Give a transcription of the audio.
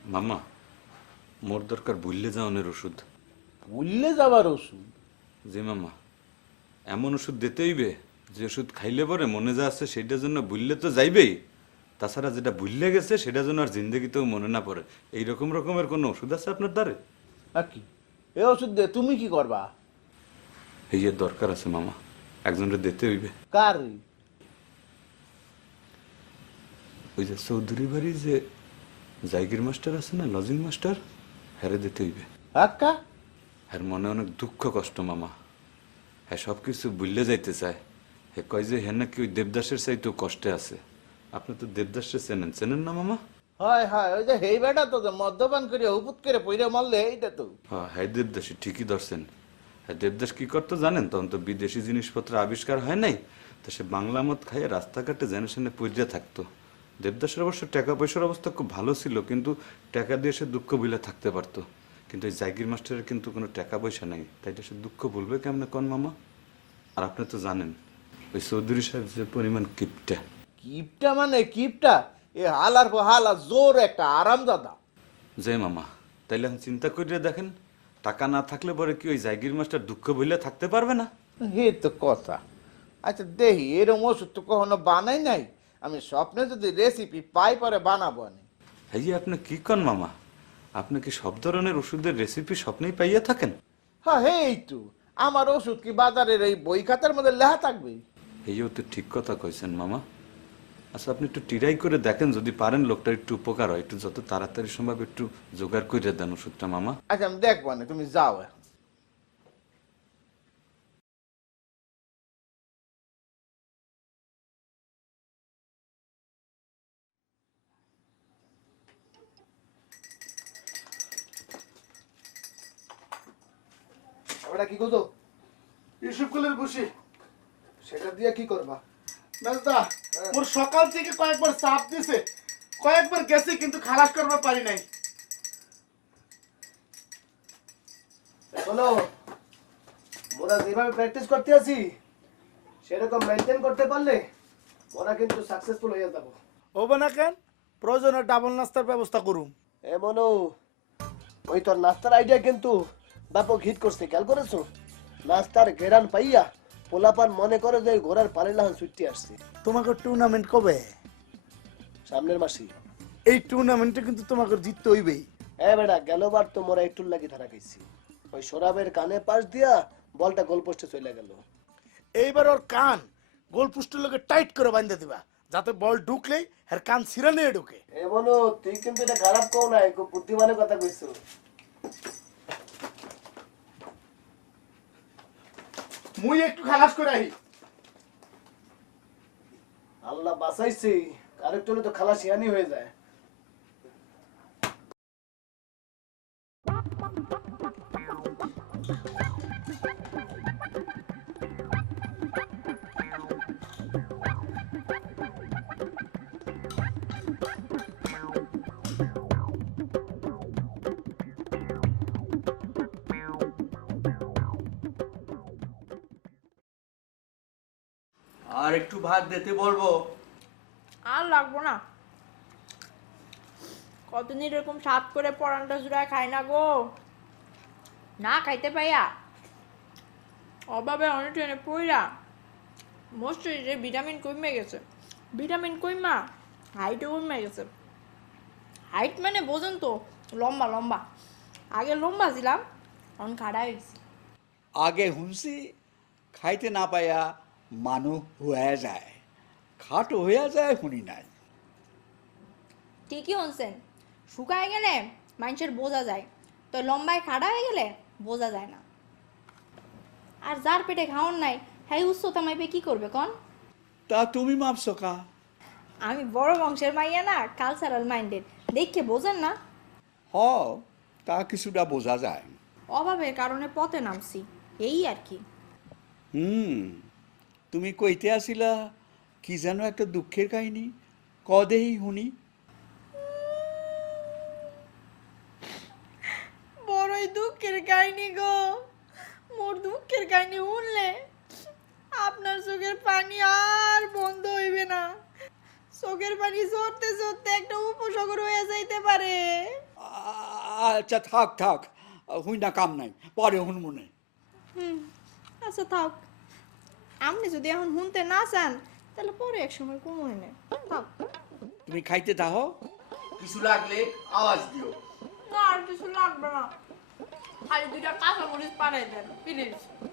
মামা, মোর দরকার ভুললে যাওয়ানের ওষুধ। ভুললে যাবার ওষুধ? জি মামা, এমন ওষুধ দিতে হইবে যে ওষুধ খাইলে পরে মনে যা আছে সেটার জন্য ভুললে তো যাইবেই, তাছাড়া যেটা ভুললে গেছে সেটা যেন আর জিন্দগিতেও মনে না পড়ে। এই রকমের কোনো ওষুধ আছে আপনার দ্বারে? আর কি এ ওষুধ দিয়ে তুমি কি করবা? এই এর দরকার আছে মামা, একজনের দিতে হইবে। কার? ওই যে চৌধুরী বাড়ি যে জায়গির মাস্টার আছে না, লজিং মাস্টার, হ্যারে দিতে হইবে। আক্কা? হ্যার মনে অনেক দুঃখ কষ্ট মামা, হ্যাঁ সব কিছু ভুললে যাইতে চায়। হে কয় যে হ্যাঁ নাকি ওই দেবদাসের চাইতেও কষ্টে আছে। আপনি তো দেবদাসকে চেনেন, চেনেন না মামা? হয় হয়, ওই যে হেই বেটা তো যে মদ্যপান করে হুপুত করে পইরে মারলে এইটা তো। হ্যাঁ হ্যাঁ দেবদাসী ঠিকই ধরছেন। হ্যাঁ দেবদাস কি করতো জানেন? তখন তো বিদেশি জিনিসপত্র আবিষ্কার হয় নাই, তো সে বাংলা মদ খাইয়ে রাস্তাঘাটে জেনে শুনে পইরা থাকতো। দেবদাসের অবশ্য টাকা পয়সার অবস্থা খুব ভালো ছিল, কিন্তু টাকা দিয়ে সে দুঃখ ভুলে থাকতে পারতো। কিন্তু এই জাগির মাস্টারের কিন্তু কোনো টাকা পয়সা নেই, তাই সে দুঃখ ভুলবে কেমনে কোন মামা? আর আপনি তো জানেন ওই চৌধুরী সাহেব যে পরিমাণ কিপটা। কিপটা মানে কিপটা? এ হালার পর হালা জোর একটা আরামদাদা। যে মামা, তাইলে এখন চিন্তা করিয়া দেখেন, টাকা না থাকলে পরে কি ওই জাগির মাস্টার দুঃখ ভুলে থাকতে পারবে না? হে তো কথা। আচ্ছা দেখি, এরম ওষুধ তো কখনো বানাই নাই। আমি স্বপ্নে যদি রেসিপি পাই পরে বানাবো আমি। এই আপনি কি কন মামা, আপনি কি সব ধরনের ওষুধের রেসিপি স্বপ্নেই পাইয়া থাকেন? হ্যাঁ এই তো, আমার ওষুধ কি বাজারের এই বই খাতার মধ্যে লেখা থাকবে? এইও তো ঠিক কথা কইছেন মামা। আচ্ছা আপনি একটু ট্রাই করে দেখেন, যদি পারেন লোকটার একটু উপকার হয়, একটু যত তাড়াতাড়ি সম্ভব একটু জোগাড় করে দেন ওষুধটা মামা। আচ্ছা আমি দেখবো না, তুমি যাও এখন। ওটা কি করতো? ইসুফগুলের বসি সেটা দিয়ে কি করবা? মেজদা মোর সকাল থেকে কয়েকবার চাপ দিছে, কয়েকবার গেছি কিন্তু খালাস করবার পারি নাই। শোনো, মোরা যেভাবে প্র্যাকটিস করতে আছি সেরকম মেনটেন করতে পারলে ওরা কিন্তু সাকসেসফুল হয়ে যাবো। হবে না কেন? প্রয়োজনে ডাবল নাস্তার ব্যবস্থা করুম। এমনও ওই তোর নাস্তার আইডিয়া কিন্তু ব্যাপক হিট করছে, খেয়াল করেছো? নাস্তার গেরান পাইয়া পোলাপান মনে করে যে ঘোড়ার পালিলাহান ছুটতে আসছে। তোমাকে টুর্নামেন্ট কবে? সামনের মাসি। এই টুর্নামেন্টে কিন্তু তোমাকে জিততে হইবেই। বেটা, গেলবার তো মোরা একটু লাগি ধারা খাইছি। ওই সোরাবের কানে পাশ দিয়া বলটা গোল পোস্টে চলে গেল। এইবার ওর কান গোল পোস্টের লগে টাইট করে বাঁধতে দিবা, যাতে বল ঢুকলেই এর কান ছিঁড়ে নিয়ে ঢুকে। এমনও তুই কিন্তু এটা খারাপ কও নাই, খুব বুদ্ধিমানের কথা কইছো। মুই একটু খালাস করে আহি। আল্লাহ বাঁচাইছি, আরেকটু তো খালাস ইয়ানি হয়ে যায়। আর একটু ভাত দিতে বলবো? আর লাগবো না। কতদিন এরকম স্বাদ করে পরানটা জুড়ায় খাই না গো। না খাইতে পাইয়া অভাবে অনেক ট্রেনে পইরা মোর শরীরে ভিটামিন কমে গেছে। ভিটামিন কইমা হাইটও কমে গেছে। হাইট মানে বোঝেন তো, লম্বা লম্বা। আগে লম্বা ছিলাম, এখন খাড়া হয়েছি। আগে হুঁসি খাইতে না পাইয়া মানুষ হয়ে যায়, খাটো হয়ে যায় শুনি নাই। ঠিকই শুনছেন, শুকায় গেলে মানুষের বোঝা যায়, তো লম্বায় খাড়া হয়ে গেলে বোঝা যায় না। আর যার পেটে খাওয়ান নাই, হ্যাঁ উচ্চতা মাইপে কি করবে কন? তা তুমি মাপছো কা? আমি বড় বংশের মাইয়া না, কালচারাল মাইন্ডেড, দেখে বোঝেন না? হ, তা কিছুটা বোঝা যায়। অভাবের কারণে পথে নামছি, এই আর কি। তুমি কইতে আসিলা কি যেন একটা দুঃখের কাহিনী, কদেই শুনি। বড়ই দুঃখের কাহিনী গো। মোর দুঃখের কাহিনী শুনলে আপনার চোখের পানি আর বন্ধ হইবে না। চোখের পানি ঝরতে ঝরতে একটা উপসাগর হয়ে যাইতে পারে। আচ্ছা থাক থাক, হুই না কাম নাই, পরে হুন মনে। আচ্ছা থাক, আপনি যদি এখন শুনতে না চান তাহলে পরে এক সময় কমে নেই, থাক। তুমি খাইতে থাকো, কিছু লাগলে আওয়াজ দিও। না আর কিছু লাগবে না, খালি 2টা কাঁচামরিচ পাঠাই দেন প্লিজ।